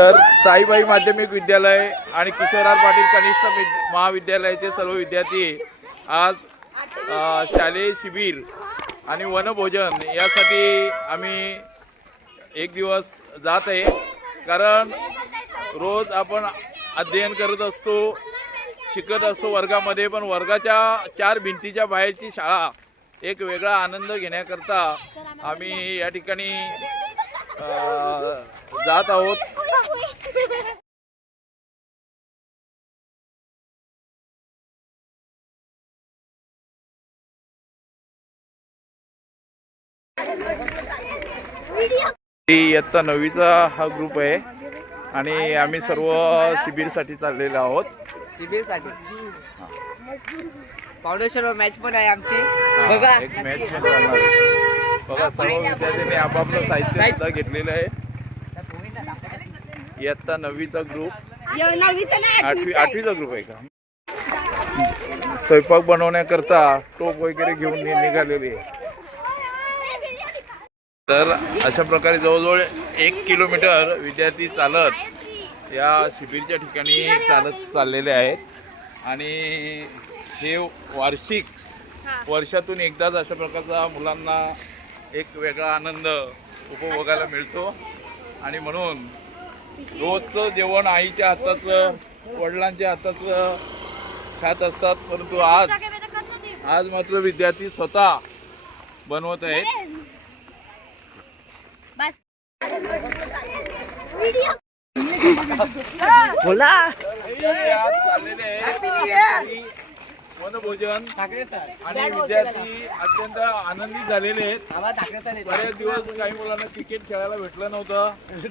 तर साईबाई माध्यमिक विद्यालय आणि किशोरराव पाटील कनिष्ठ महाविद्यालयाचे सर्व विद्यार्थी आज शालेय शिबिर आणि वनभोजन यासाठी आम्ही एक दिवस जात आहे। कारण रोज आपण अध्ययन करत असतो, शिकत असतो वर्गामध्ये, पण वर्गाच्या चार भिंतीच्या बाहेरची शाळा एक वेगळा आनंद घेण्याकरता आम्ही या ठिकाणी जात आहोत। इयत्ता 9वीचा हा ग्रुप आहे आणि आम्ही सर्व शिबिरसाठी चाललेलो आहोत। शिबिरसाठी फाउंडेशन मॅच पण आहे आमची। बघा एक मॅच पण चालणार आहे। बघा सर्व विद्यार्थ्यांनी आपापलं साहित्य सुद्धा घेतलेलं आहे। इयत्ता 9वीचा ग्रुप, 8वीचा ग्रुप आहे का? स्वयंपाक बनवण्याकरता टोप वगैरे घेऊन निघालेले आहे। तर अशा प्रकारे जवळजवळ 1 किलोमीटर विद्यार्थी चालत या शिबिरच्या ठिकाणी चाललेले आहेत आणि हे वार्षिक वर्षातून एकदाच अशा प्रकारचा मुलांना एक वेगळा आनंद उपभोगायला मिळतो आणि म्हणून रोजचं जेवण आईच्या हाताचं, वडिलांच्या हाताचं खात असतात, परंतु आज मात्र विद्यार्थी स्वतः बनवत आहेत। बोला आज चाललेले आहे वनभोजन आणि विद्यार्थी अत्यंत आनंदित झालेले आहेत। बरेच दिवस काही मुलांना क्रिकेट खेळायला भेटलं नव्हतं,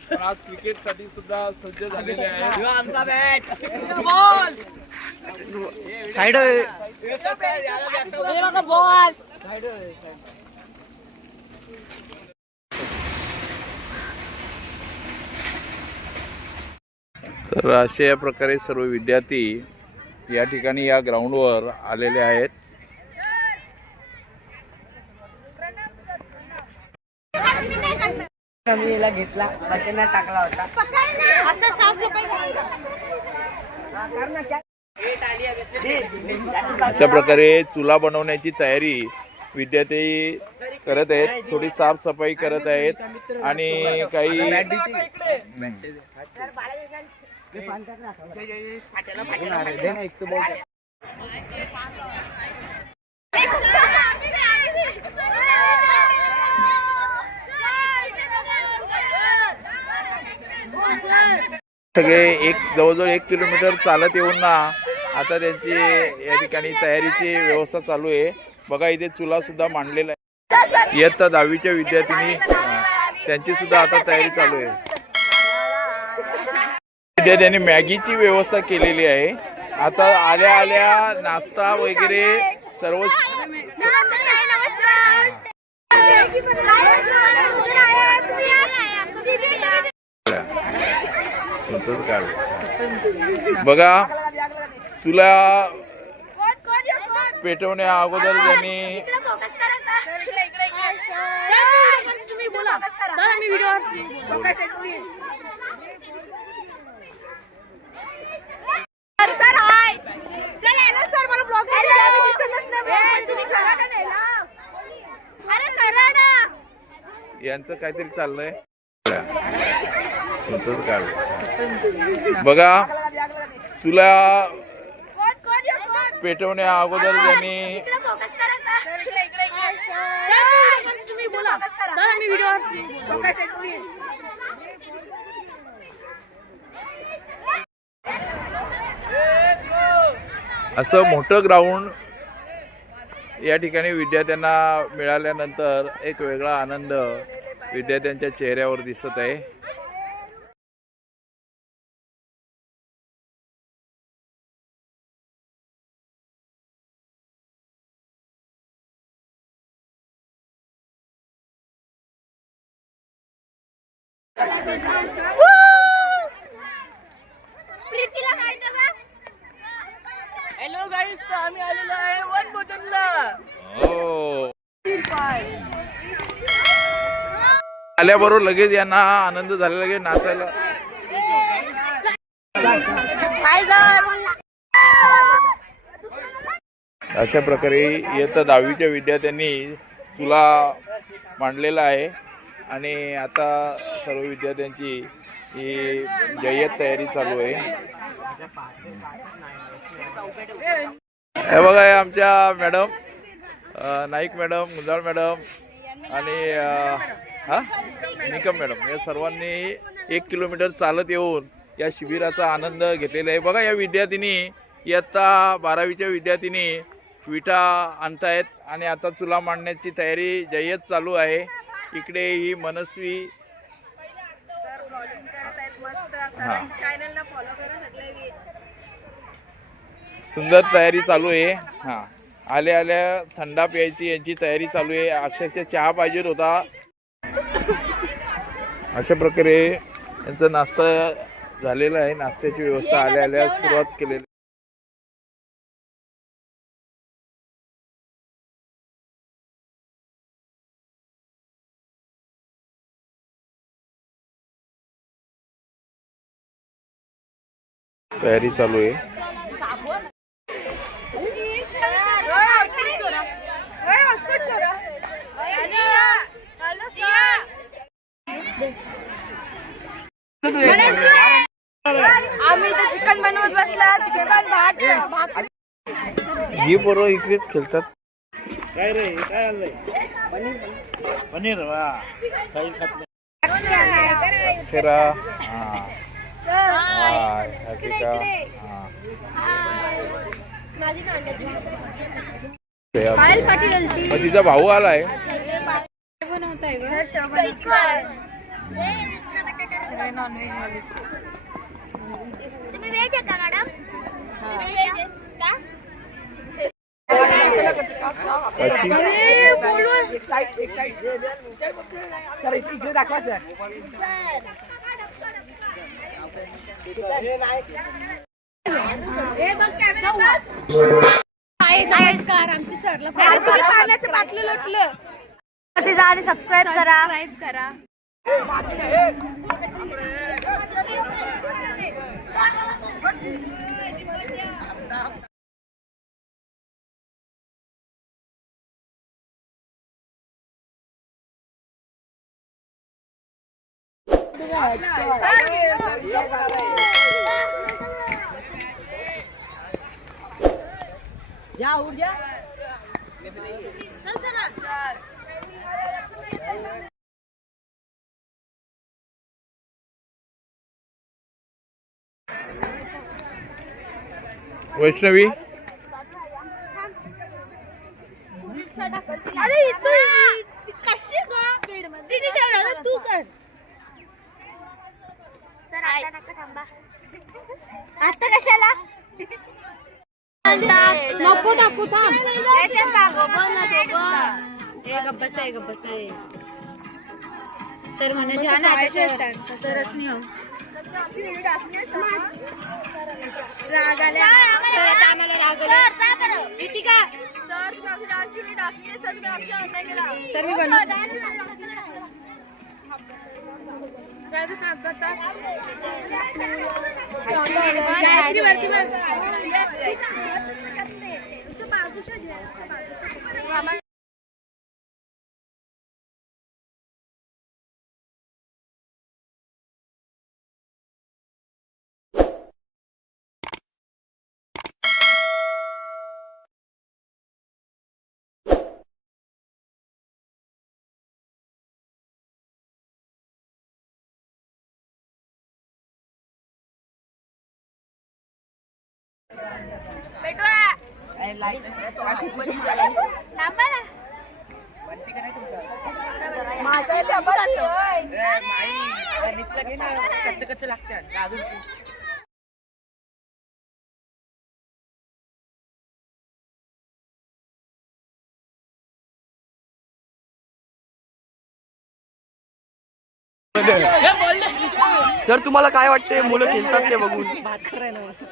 पण आज क्रिकेटसाठी सुद्धा सज्ज झालेले आहेत। तर अशा प्रकारे सर्व विद्यार्थी या ठिकाणी या ग्राउंडवर आलेले आहेत। कमीला घेतला, मशीनला टाकला होता। अशा प्रकारे चुला बनवण्याची तयारी विद्यार्थी करत आहेत, थोडी साफसफाई करत आहेत आणि काही सगळे जवळजवळ 1 किलोमीटर चालत येऊन ना आता त्यांची या ठिकाणी तयारीची व्यवस्था चालू आहे। बघा इथे चुला सुद्धा मांडलेला आहे। इयत्ता 10वीच्या विद्यार्थ्यांनी त्यांची सुद्धा आता तयारी चालू आहे। विद्यार्थ्यांनी मॅगीची व्यवस्था केलेली आहे। आता आल्या आल्या नाश्ता वगैरे सर्व बघा चुला पेटवण्या अगोदर त्यांनी यांचं काहीतरी चाललंय। बघा चुला पेटवण्या अगोदर त्यांनी असं मोठं ग्राउंड या ठिकाणी विद्यार्थ्यांना मिळाल्यानंतर एक वेगळा आनंद विद्यार्थ्यांच्या चेहऱ्यावर दिसत आहे। हॅलो गाईस, तर आम्ही आलेलो आहे वनभोजनला। आल्याबरोबर लगेच यांना आनंद झाला, लगेच नाचायला अशा प्रकारे इयत्ता 10वीच्या विद्यार्थ्यांनी तुला मांडलेला आहे आणि आता सर्व विद्यार्थ्यांची ही जय्यत तयारी चालू आहे. हे बघा हे आमच्या madam Naik madam, Gunjal madam आणि निकम मॅडम या सर्वांनी 1 किलोमीटर चालत येऊन या शिबिराचा आनंद घेतलेला आहे. बघा या विद्यार्थिनी इयत्ता 12वीच्या विद्यार्थिनी विटा आणतायत आणि आता चुला मांडण्याची तयारी जय्यत चालू आहे. इकडे ही मनस्वी सुंदर तयारी चालू आहे. हां आल्या आल्या थंडा प्यायची यांची तयारी चालू आहे. अक्षरशः चहा पाहिजे होता. अशा प्रकारे यांचा नाश्ता झालेला आहे. नाश्त्याची व्यवस्था आल्या आल्या सुरुवात केलेली. तयारी चालू आहे. आम्ही इथे चिकन बनवत बसला. चिकन भात ही पोरं इकडेच खेळतात. काय रे काय आणलंय? पनीर वा काही खात नाही. अक्षरा तिचा भाऊ आलाय. तुम्ही वेज आहे का मॅडम? सर इथे दाखवा सर. नमस्कार आमची सरला पाण्याचं बाटली लोटलं आणि सबस्क्राईब करा. या उठ जा. वैष्णवी अरे कशी तिने ठेवलं तू सर. सर आता नका थांबा. आता कशाला नको टाकू थांब. गप्पस आहे सर म्हणा छान आहे सरच नाही हो. राग आला आम्हाला राग आला सर मी कच्चे लागतात. सर तुम्हाला काय वाटते मुलं खेळतात ते बघून?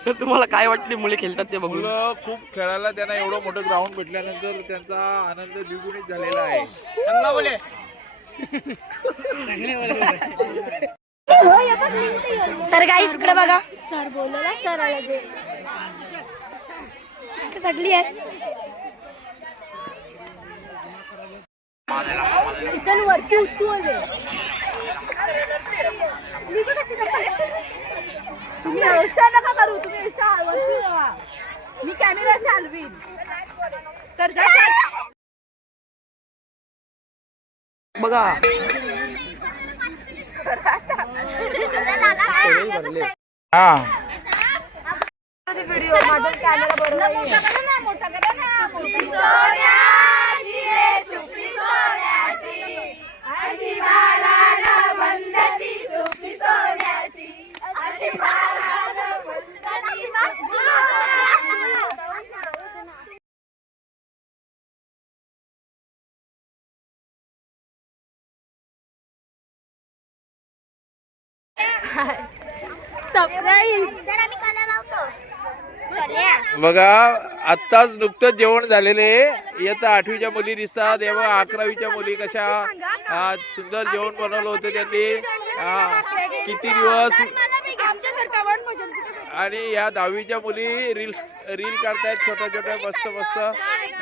सर तुम्हाला काय वाटते मुले खेळतात ते बघून? मुलं खूप खेळायला त्यांना एवढं मोठं ग्राउंड भेटल्यानंतर त्यांचा आनंद द्विगुणित झालेला आहे. चांगला बोले. तर गाईस इकडे बघा सर बोलला सर आला ते सगळी आहेत. चिकन वरती उत्तू आले तुम्ही अशा नका करू तुम्ही अशा वरती जावा मी कॅमेरा हलवीन सर जा सर बघा हा व्हिडिओ माझा कॅमेरा बरोबर मोठा करा ना मोठा करा ना बघा आत्ताच नुकतंच जेवण झालेले इयत्ता 8वीच्या मुली दिसतात तेव्हा 11वीच्या मुली कशा सुंदर जेवण बनवलं होतं त्यांनी किती दिवस आणि या 10वीच्या मुली रील काढतायत छोट्या छोट्या मस्त मस्त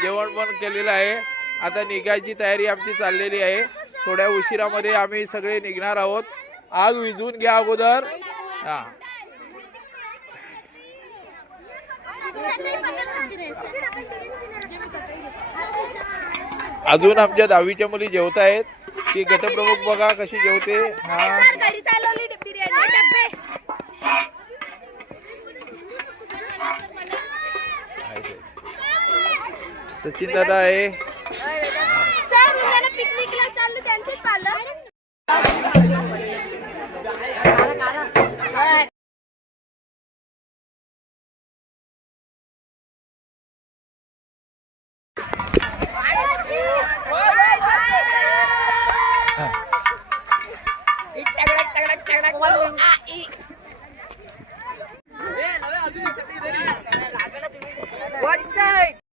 जेवण पण केलेलं आहे. आता निघायची तयारी आमची चाललेली आहे. थोड्या उशिरामध्ये आम्ही सगळे निघणार आहोत. आग विझवून घ्या अगोदर. हा अजून आमच्या 10वीच्या मुली जेवत आहेत. ती गटप्रमुख बघा कशी जेवते. हा घरी चालवली बिर्याणी डब्बे सचिन दादा आहे. सर मुलाला पिकनिकला चाललं त्यांचेच पालक One side.